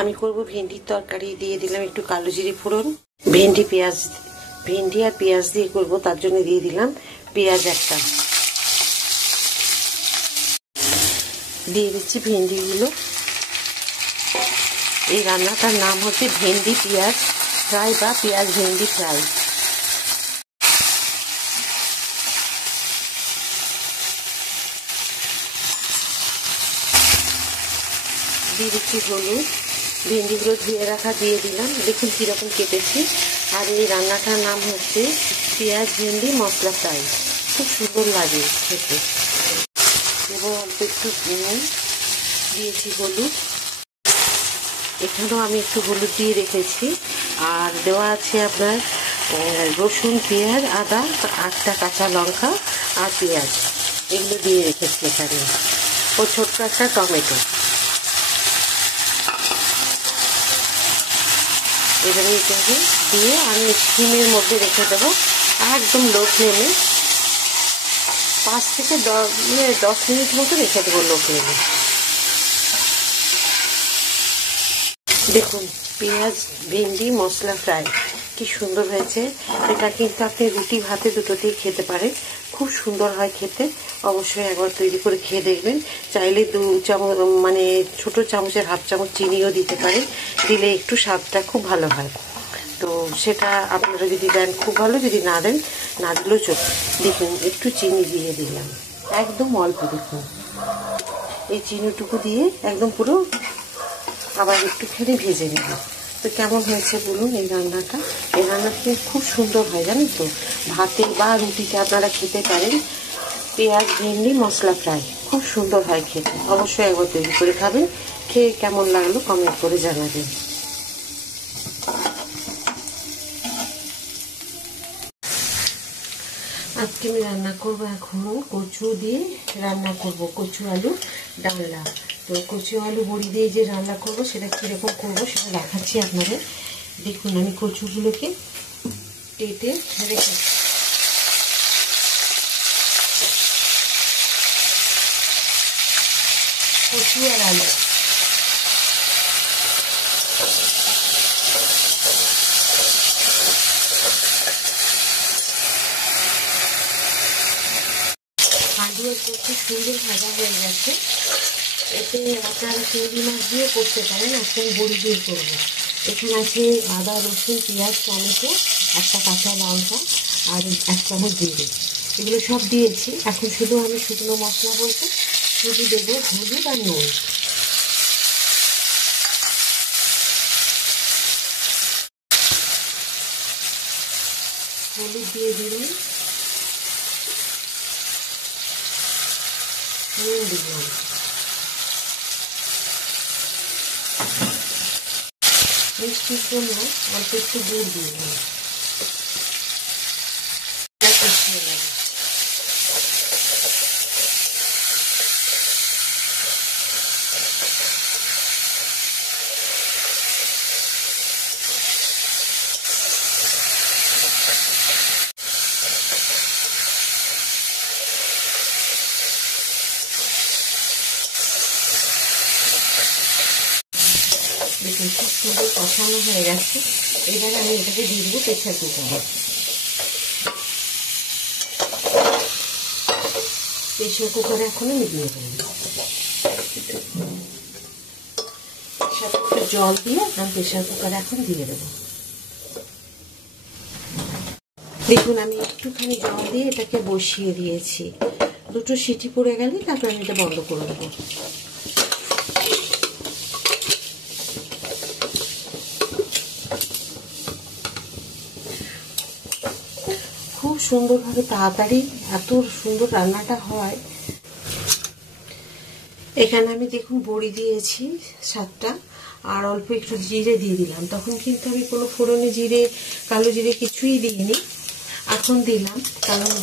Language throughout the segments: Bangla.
আমি করব ভেন্ডির তরকারি। দিয়ে দিলাম একটু কালো জিরে ফোড়ন। ভেন্ডি আর পেঁয়াজ দিয়ে করব, তার জন্য দিয়ে দিলাম পেঁয়াজ একটা। দিয়ে দিচ্ছি ভেন্ডিগুলো। এই রান্নাটার নাম হচ্ছে ভেন্ডি পেঁয়াজ ফ্রাই বা পেঁয়াজ ভেন্ডি ফ্রাই। দিয়ে দিচ্ছি হলুদ। ভেন্ডিগুলো ধুয়ে রাখা দিয়ে দিলাম। দেখুন কীরকম কেটেছি। আর এই রান্নাটার নাম হচ্ছে পেঁয়াজ ভেন্ডি মশলা ফ্রাই। খুব সুন্দর লাগে খেতে। এবং অল্প একটু দিয়েছি হলুদ। এখানেও আমি একটু হলুদ দিয়ে রেখেছি। আর দেওয়া আছে আপনার রসুন, পেঁয়াজ, আদা, 8টা কাঁচা লঙ্কা আর পেঁয়াজ, এগুলো দিয়ে রেখেছি এখানে। ও ছোট্ট একটা টমেটো। এবারে এটাকে দিয়ে আমি স্টিমের মধ্যে রেখে দেবো একদম লো ফ্লেমে। 5 থেকে 10 মিনিট মতো রেখে দেবো লো ফ্লেমে। দেখুন পেঁয়াজ ভেন্ডি মশলা ফ্রাই কি সুন্দর হয়েছে। এটা কিন্তু আপনি রুটি ভাতে দুটোতেই খেতে পারেন, খুব সুন্দর হয় খেতে। অবশ্যই একবার তৈরি করে খেয়ে দেখবেন। চাইলে 2 চামচ মানে ছোটো চামচের হাফ চামচ চিনিও দিতে পারেন, দিলে একটু স্বাদটা খুব ভালো হয়। তো সেটা আপনারা যদি দেন খুব ভালো, যদি না দেন না দিলেও চলবে। দেখুন একটু চিনি দিয়ে দিলাম, একদম অল্প। দেখুন এই চিনিটুকু দিয়ে একদম পুরো আবার একটুখানি ভেজে নেব। তো কেমন হয়েছে বলুন এই রান্নাটা? এই রান্নাটা খুব সুন্দর হয় জানেন তো। ভাতে বা রুটিতে আপনারা খেতে পারেন। পেঁয়াজ ভেন্ডি মশলা ফ্রাই খুব সুন্দর হয় খেতে। অবশ্যই একবার তৈরি করে খাবেন। খেয়ে কেমন লাগলো কমেন্ট করে জানাবেন। আজকে আমি রান্না করবো এখন কচু দিয়ে রান্না করব, কচু আলু ডালনা। তো কচু আলু বড়ি দিয়ে যে রান্না করব সেটা কীরকম করবো সেটা দেখাচ্ছি আপনাদের। দেখুন আমি কচুগুলোকে কেটে রেখে কচু আর আলু আলু আর কচু সুন্দর ভাজা হয়ে গেছে। এতে আপনারা চিংড়ি মাছ দিয়ে করতে পারেন। আজকে আমি বড়ি দিয়ে করবো। এখানে আছে আদা, রসুন, পেঁয়াজ, টমেটো, 1টা কাঁচা লঙ্কা আর 1 চামচ জিরে। এগুলো সব দিয়েছি। এখন শুধু আমি শুকনো মশলা বলতে শুধু দেবো হলুদ আর নুন। হলুদ দিয়ে দিলাম, নুন দিলাম, মিষ্টির জন্য অল্প একটু গুড় দিলাম। দেখুন খুব সুন্দর কষানো হয়ে গেছে। এবারে আমি এটাকে দিয়ে দেবো প্রেসার কুকারে। প্রেসার কুকারে এখন আমি দিয়ে দেবো। সাথে জল দিয়ে আমি প্রেসার কুকারে এখন দিয়ে দেবো। দেখুন আমি একটুখানি জল দিয়ে এটাকে বসিয়ে দিয়েছি। 2টো সিটি পড়ে গেলে তারপর আমি এটা বন্ধ করে দেবো। খুব সুন্দরভাবে তাড়াতাড়ি এত সুন্দর রান্নাটা হয়। এখানে আমি দেখুন বড়ি দিয়েছি 7টা আর অল্প একটু জিরে দিয়ে দিলাম। তখন কিন্তু আমি কোনো ফোড়নে জিরে, কালো জিরে কিছুই দিইনি, এখন দিলাম। কারণ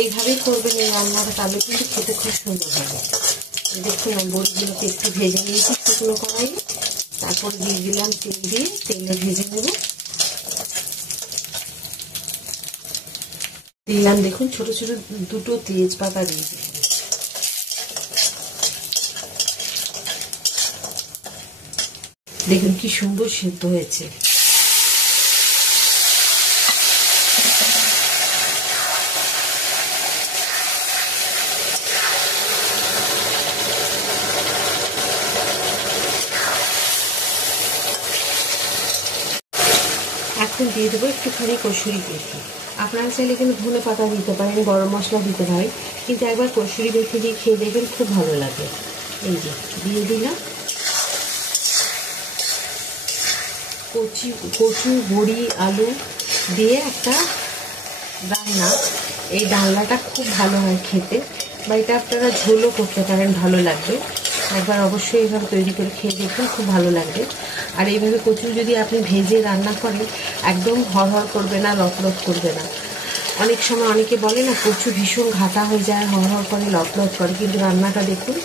এইভাবেই করবেন এই রান্নাটা, তাহলে কিন্তু খেতে খুব সুন্দর হবে। দেখুন আমি বড়িগুলোকে একটু ভেজে নিয়েছি শুকনো কড়াইয়ে। তারপর দিয়ে দিলাম তেল, দিয়ে তেলে ভেজে নেব। দিলাম দেখুন ছোট ছোট 2টো তেজপাতা দিয়ে দিলাম। দেখুন কি সুন্দর সিদ্ধ হয়েছে। এখন দিয়ে দেবো একটুখানি কসুরি মেথি। আপনারা চাইলে কিন্তু ধনে পাতা দিতে পারেন, গরম মশলা দিতে পারেন, কিন্তু একবার কসুরি মেথি দিয়ে খেয়ে দেখবেন, খুব ভালো লাগে। এই যে দিয়ে দিলাম কচু, বড়ি, আলু দিয়ে একটা রান্না। এই ডালনাটা খুব ভালো হয় খেতে, বা এটা আপনারা ঝোলও করতে পারেন, ভালো লাগবে। একবার অবশ্যই এইভাবে তৈরি করে খেয়ে দেখুন, খুব ভালো লাগবে। আর এইভাবে কচু যদি আপনি ভেজে রান্না করেন, একদম হড়হড় করবে না, লটলট করবে না। অনেক সময় অনেকে বলে না কচু ভীষণ ঘাটা হয়ে যায়, হড়হড় করে, লটলট করে, কিন্তু রান্নাটা দেখুন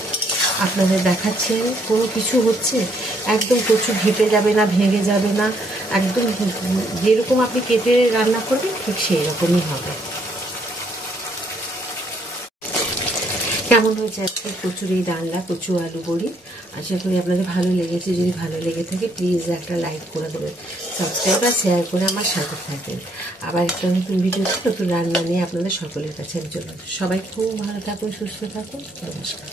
আপনাদের দেখাচ্ছেন, কোনো কিছু হচ্ছে, একদম কচু ঘেঁটে যাবে না, ভেঙে যাবে না, একদম যেরকম আপনি কেটে রান্না করবেন ঠিক সেই রকমই হবে। কেমন হয়েছে আজকে কচুর এই ডালনা, কচু আলু বড়ি? আশা করি আপনাদের ভালো লেগেছে। যদি ভালো লেগে থাকে প্লিজ একটা লাইক করে দেবেন, সাবস্ক্রাইব আর শেয়ার করে আমার সাথে থাকবেন। আবার একটা নতুন ভিডিওতে নতুন রান্না নিয়ে আপনাদের সকলের কাছে আমি চলে আসবো। সবাই খুব ভালো থাকুন, সুস্থ থাকুন, নমস্কার।